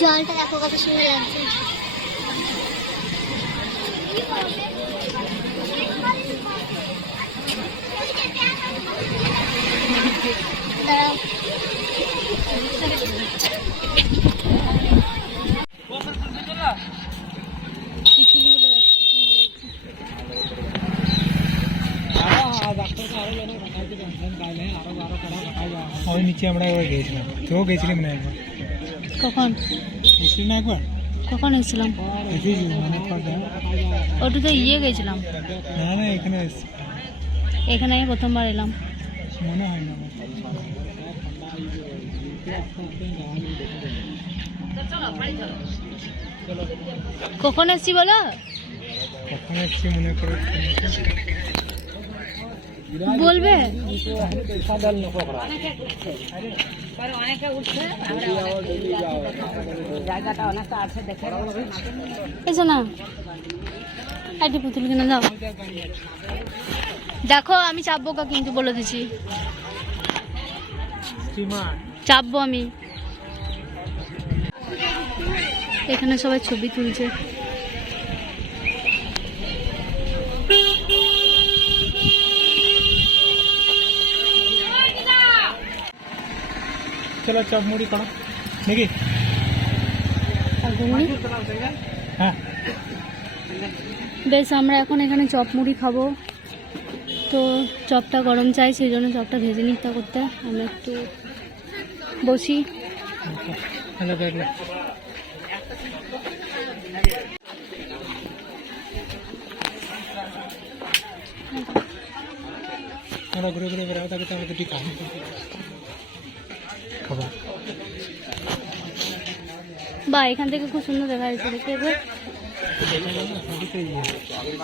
জলটা দেখো কত সুন্দর লাগছে দাঁড়াও। পুতুলগুলো দেখো, কি সুন্দর লাগছে। ওই নিচে আমরা একবার গিয়েছিলাম তুইও গেছিলি মনে একবার? কখন? গেছিলি না একবার? কখন এসেছিলাম? দেখ। ওটাতে ইয়ে গেছিলাম। না না এখানে এখানে প্রথমবার এলাম। মনে হয় না। কখন এসছি বলো? কখন এসেছি মনে করে? বলবে? এসো না। একটি পুতুল কিনে দাও দেখো আমি চাপবো কা কিন্তু বলে দিছি স্টিমার। চাপবো আমি। এখানে সবাই ছবি তুলছে। চলো চপ মুড়ি করো নাকি? হ্যাঁ। বেশ আমরা এখন এখানে চপ মুড়ি খাব। তো চপটা গরম চাই সেই জন্য চপটা ভেজে নিতে করতে। আমরা একটু বসি। আমরা ঘুরে ঘুরে বেড়াও তাকে তো আমরা দুটি খাব। খাব। বা এখান থেকে খুব সুন্দর দেখা যাচ্ছে দেখতে এবার সবই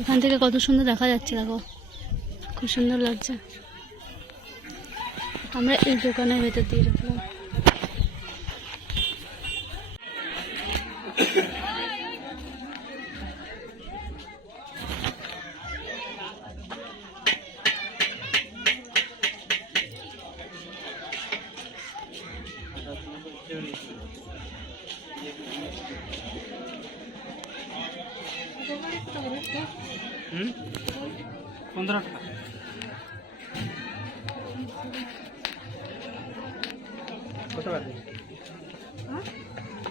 এখান থেকে কত সুন্দর দেখা যাচ্ছে, দেখো। খুব সুন্দর লাগছে। আমরা এই দোকানের ভেতর দিয়ে ঢুকলাম। হুম? পনেরো টাকা কত টাকা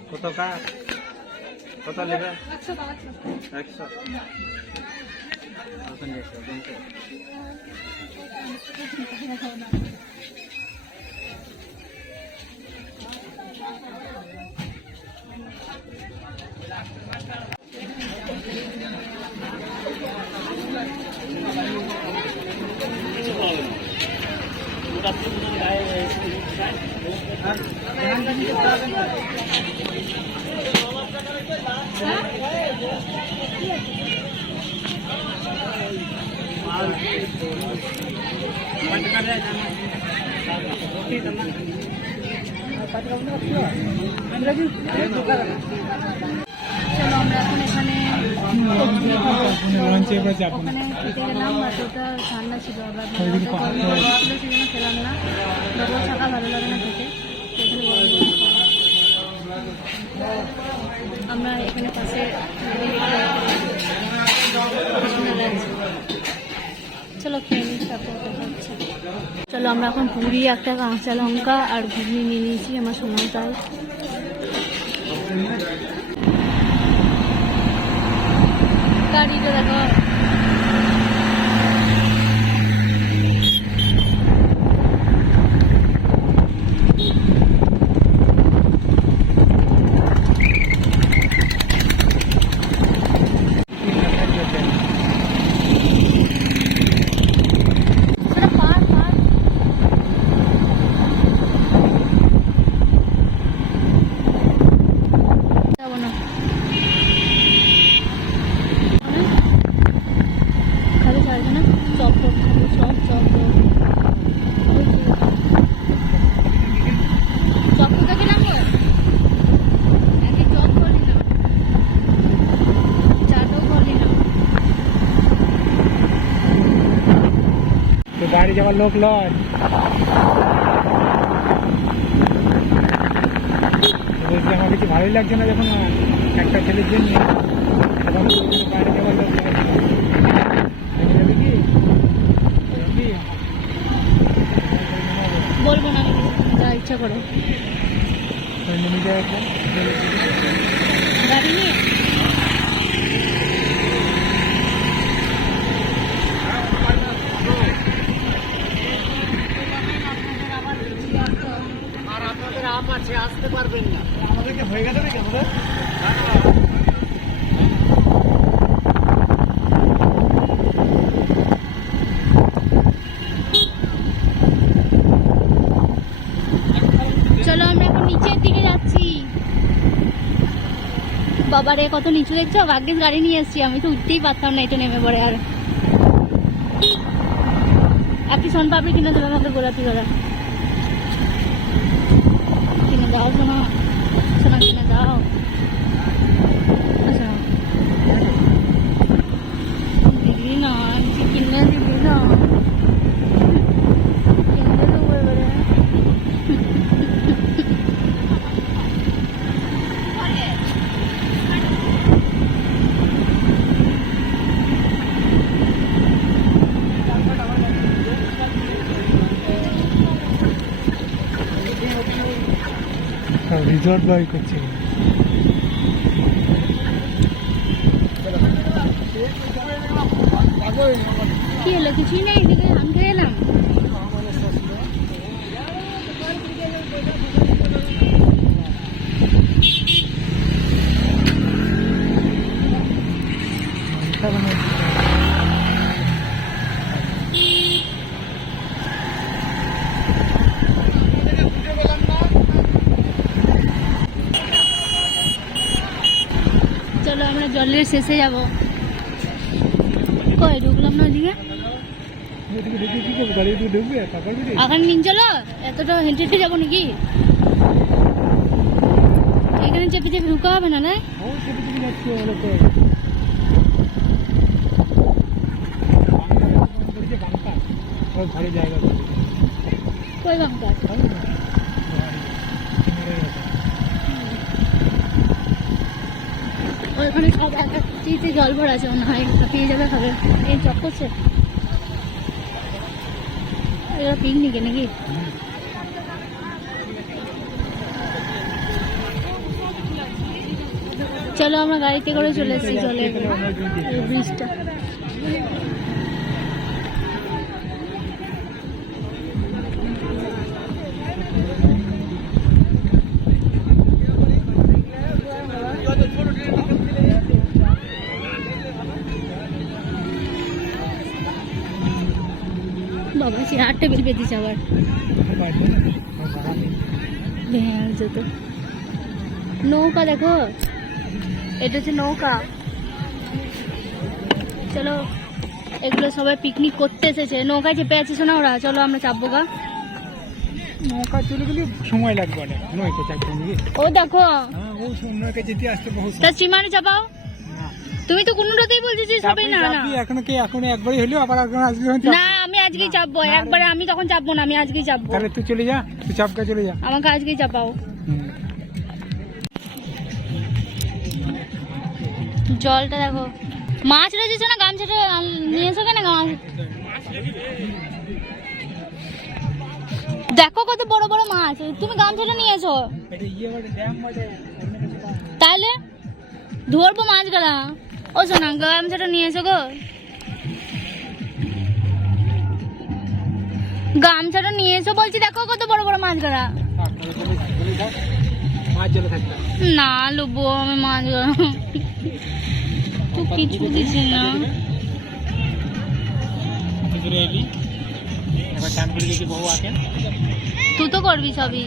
কত টাকা কত নেবে? একশো। চলো আমরা এখন এখানে ওখানে খেতে গেলাম ছিল সেজন্য খেলাম না ডবল থাকা ভালো লাগে না। আমরা এখানে পাশে চলো খেয়ে নিই চলো আমরা এখন পুরি, একটা কাঁচা লঙ্কা আর ঘুগনি নিয়ে নিয়েছি, আমার সময় তাই গাড়িটা দেখো বাড়ি যাওয়ার লোক লয় বলছি আমার কিছু ভালোই লাগছে না যখন একটা ছেলের জন্য। তখন বাইরে যাওয়ার লোক? বলব না যা ইচ্ছা করো। ওই নেমে যায় এখন গাড়ি নিয়ে আমাদেরকে হয়ে গেছে নাকি আমাদের? চলো আমরা এখন নিচের দিকে যাচ্ছি। বাবারে কত নিচু দেখছ? ভাগ্যেস গাড়ি নিয়ে এসেছি। আমি তো উঠতেই পারতাম না এটা নেমে পড়ে আর। একটি সোন পাপড়ি কিনে দেবে আমাকে গোলাপি করা কিনে দাও শোনা শোনা কিনে দাও আচ্ছা দিবি না আজকে কিনে দিবি না কিনে দেবো এবারে রিসর্ট বয় করছে কি হলো কিছুই নেই এদিকে আমি খেয়ে এলাম চলো আমরা জলের শেষে যাব। কই, ঢুকলাম না ওদিকে এদিকে ঢুকে কি করব গাড়ি দিয়ে ঢুকবে তারপর দিদি এখন নিন চলো এতটা হেঁটে হেঁটে যাব নাকি? এখানে চেপে চেপে ঢুকা হবে না না। কই বাঙ্কার জানো না? কিনারে আছে। ওখানে সব একটা চিতে জল ভরা আছে, মনে হয় পেয়ে যাবে খাবে। এই চক করছে। এরা পিকনিকে নাকি? চলো আমরা গাড়িতে করে চলে এসেছি জলের। ব্রিজটা। নেই। ভেঙে যেত। নৌকা দেখো। এটা হচ্ছে নৌকা। চলো এগুলো সবাই পিকনিক করতে এসেছে। নৌকায় চেপে আছে শোনা ওরা? চলো আমরা চাপবো গা। নৌকা চলে গেলে সময় লাগবে অনেক। নৌকা? চাপতে ও দেখো। হ্যাঁ ও নৌকা যেতে আসতে বহু তা সীমানে চাপাও। না তুমি তো কোনোটাতেই বলছিস সবাই না না এখন কি এখন একবারই হলো আবার এখন আসবি না আমি আজকেই চাপবো। একবারে আমি তখন চাপবো না আমি আজকেই চাপবো। তাহলে তুই চলে যা তুই চাপকা চলে যা। আমাকে আজকেই চাপাও। জলটা দেখো। মাছ রয়েছে না গামছাটা? নিয়ে এসো কেন মাছ দেখো কত বড় বড় মাছ। তুমি গামছাটা নিয়ে এসো। তাহলে ধরবো মাছ গেলা ও শোনা গামছাটা নিয়ে এসো গো। গামছাটা নিয়ে এসো বলছি দেখো কত বড় বড় মাছ থাকবে না লোবো, আমি মাছ গেলা তো কিছু দিছি না। তুই তো করবি সবই।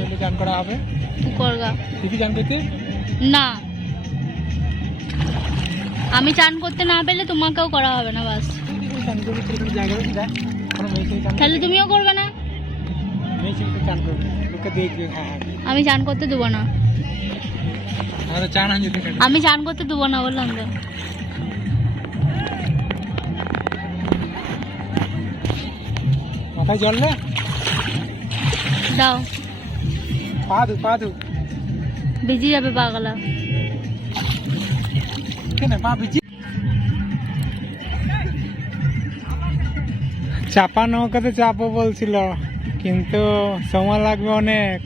না। আমি চান করতে না পেলে তোমাকেও করা হবে না, বাস। তাহলে তুমিও করবে না? দেখবে হ্যাঁ হ্যাঁ। আমি চান করতে দেবো না। আমি চান করতে দেবো না বললাম তো মাথায় জল নে। দাও। পা ধু পা ভিজে যাবে পাগলা। কেন পা ভিজি চাপা নৌকাতে চাপো বলছিল, কিন্তু সময় লাগবে অনেক।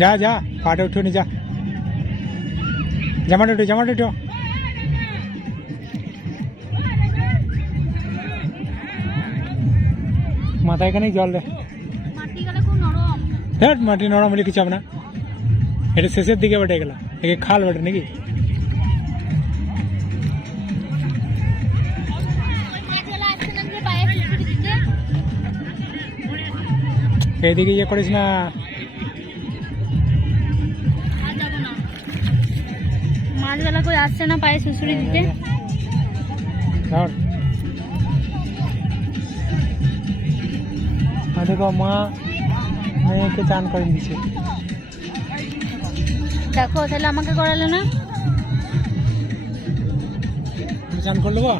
যা যা, পাটা উঠো নি, যা। জামাটা উঠো জামাটা উঠো। মাথায় এখানেই জল দে। মাটি নরম মাটি নরম হলে কিছু হবে না। এটা শেষের দিকে বেটে গেল একে খাল বেটে নাকি? এদিকে ইয়ে করিস না। মাছবেলা কই আসছে না পায়ে শুশুড়ি দিতে? ধর। দেখো মা মেয়েকে চান করে দিচ্ছে দেখো তাহলে আমাকে করালে না? চান করে দেবো